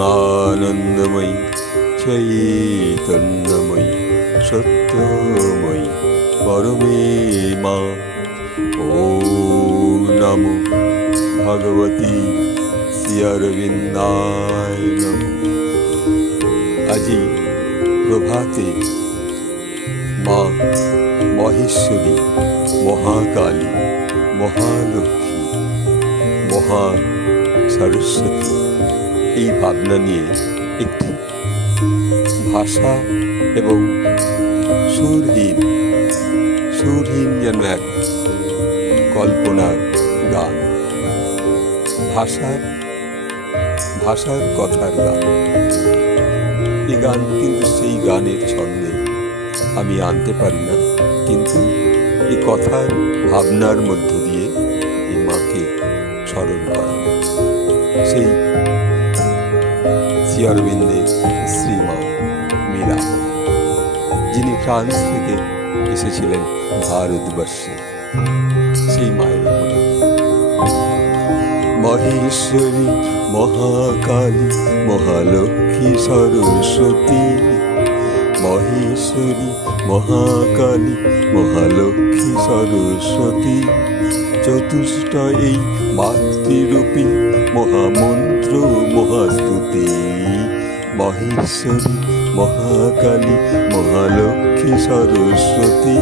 আনন্দময়ী চৈতন্যময়ী সত্যময়ী পরমে মা। ওম নমো ভগবতী শ্রী অরবিন্দায় নমঃ। আজি প্রভাতে মা মহেশ্বরী, মহাকালী, মহালক্ষ্মী, মহা সরস্বতী এই ভাবনা নিয়ে একটি ভাষা এবং সুরহীন যেন এক কল্পনার গান, ভাষার কথার গান। এই গান কিন্তু সেই গানের ছন্দে আমি আনতে পারি না, কিন্তু এই কথার ভাবনার মধ্য দিয়ে এই মাকে স্মরণ করা, সেই শ্রী অরবিন্দের শ্রীমা মীরা, যিনি ফ্রান্স থেকে এসেছিলেন ভারতবর্ষে, সেই মায়ের উপরে। মহেশ্বরী, মহাকালী, মহালক্ষ্মী, সরস্বতী। মহেশ্বরী, মহাকালী, মহালক্ষ্মী, সরস্বতী, চতুষ্ট এই মাতৃরূপী মহামন্ত্র মহাস্তুতি। মহেশ্বরী, মহাকালী, মহালক্ষ্মী, সরস্বতী,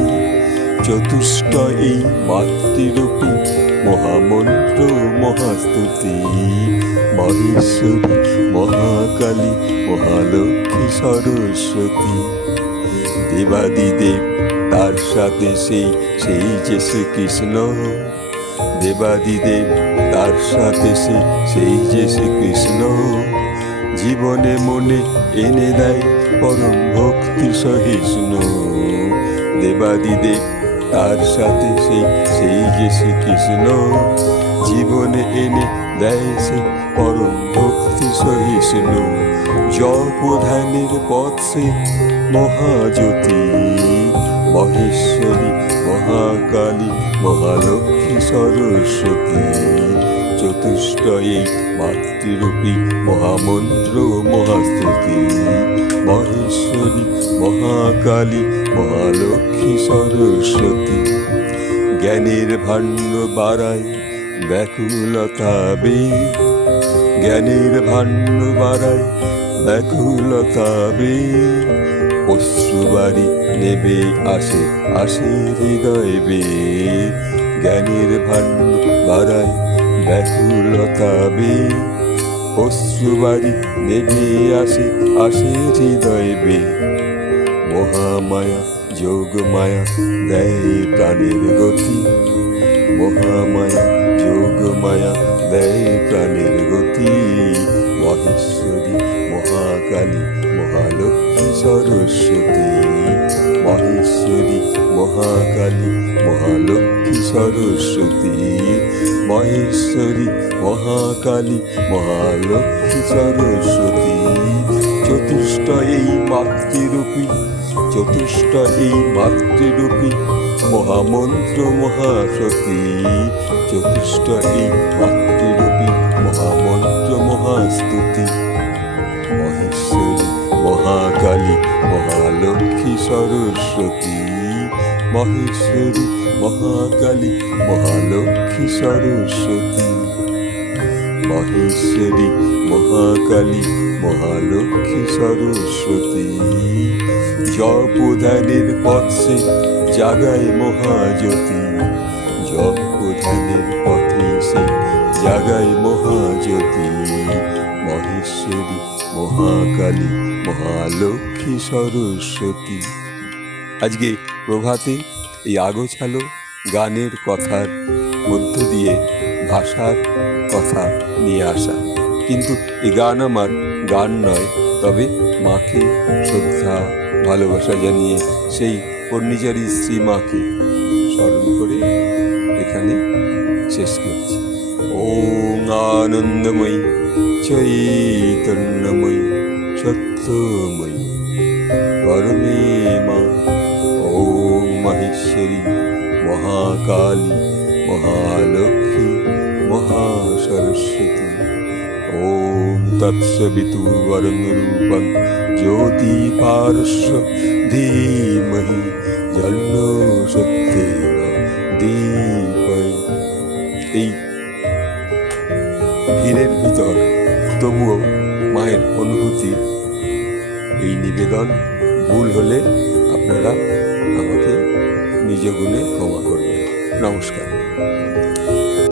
চতুষ্ট এই মাতৃরূপী মহামন্ত্র মহাস্তুতি। মহেশ্বরী, মহাকালী, মহালক্ষ্মী, সরস্বতী। দেবাদিদেব তার সাথে সেই যে শ্রীকৃষ্ণ। দেবাদিদেব তার সাথে সেই যে শ্রীকৃষ্ণ। জীবনে মনে এনে দেয় পরম ভক্তি সহিষ্ণু। দেবাদিদেব তার সাথে সেই যে শ্রীকৃষ্ণ। জীবনে এনে দেয় সে পরম ভক্তি সহিষ্ণু। জপ ধ্যানের পথ সে মহাজ্যোতি। মহেশ্বরী, মহাকালী, মহালক্ষ্মী, সরস্বতী, চতুষ্ট এই মাতৃরূপী মহামন্ত্র মহাস্তুতি। মহেশ্বরী, মহাকালী, মহালক্ষ্মী, সরস্বতী। জ্ঞানের ভাণ্ড বাড়ায় ব্যাকুলতা বেগ। জ্ঞানের ভাণ্ড বাড়ায় ব্যাকুলতা বেগ। অশ্রুবারি নেবে আসে হৃদয় বেগ। জ্ঞানের ভাণ্ড বাড়ায় ব্যাকুলতা বেগ। অশ্রুবারি নেবে আসে হৃদয় বেগ। মহামায়া যোগ মায়া দেয় প্রাণের গতি। মহামায়া যোগ মায়া দেয় প্রাণের গতি। মহেশ্বরী, মহাকালী, মহালক্ষ্মী, সরস্বতী। মহেশ্বরী, মহাকালী, মহালক্ষ্মী, সরস্বতী। মহেশ্বরী, মহাকালী, মহালক্ষ্মী, সরস্বতী, চতুষ্ট এই মাতৃরূপী মহামন্ত্র মহাসতী। চতুষ্ট এই মাতৃরূপী মহামন্ত্র মহাস্তুতি। মহেশ্বরী, মহাকালী, মহালক্ষ্মী, সরস্বতী। মহেশ্বরী, মহাকালী, মহালক্ষ্মী, সরস্বতী। মহেশ্বরী, মহাকালী, মহালক্ষ্মী, সরস্বতী। জপ ধ্যানের পথ সে জাগায় মহাজ্যোতি। জপ ধ্যানের পথে সে জাগায় মহাজ্যোতি। মহেশ্বরী, মহাকালী, মহালক্ষ্মী, সরস্বতী। আজকে প্রভাতে এই আগোছালো গানের কথার মধ্য দিয়ে ভাষার কথা নিয়ে আসা, কিন্তু এই গান আমার গান নয়, তবে মাকে শ্রদ্ধা ভালোবাসা জানিয়ে সেই পূর্ণিচারী শ্রী মাকে স্মরণ করে এখানে শেষ করছি। ওম আনন্দময়ী চৈতন্যময়ী সত্যময়ী পরমে মা। ওম মহেশ্বরী, মহাকালী, মহালক্ষ্মী, মহাসরস্বতী। ওম তৎসবিতুর্বরেণ্যং জ্যোতি পারস্য ধীমহি জন্নো সত্যেন দীপয়। এই ভিড়ের ভিতর তবুও মায়ের অনুভূতি, এই নিবেদন। ভুল হলে আপনারা আমাকে নিজ গুণে ক্ষমা করবেন। নমস্কার।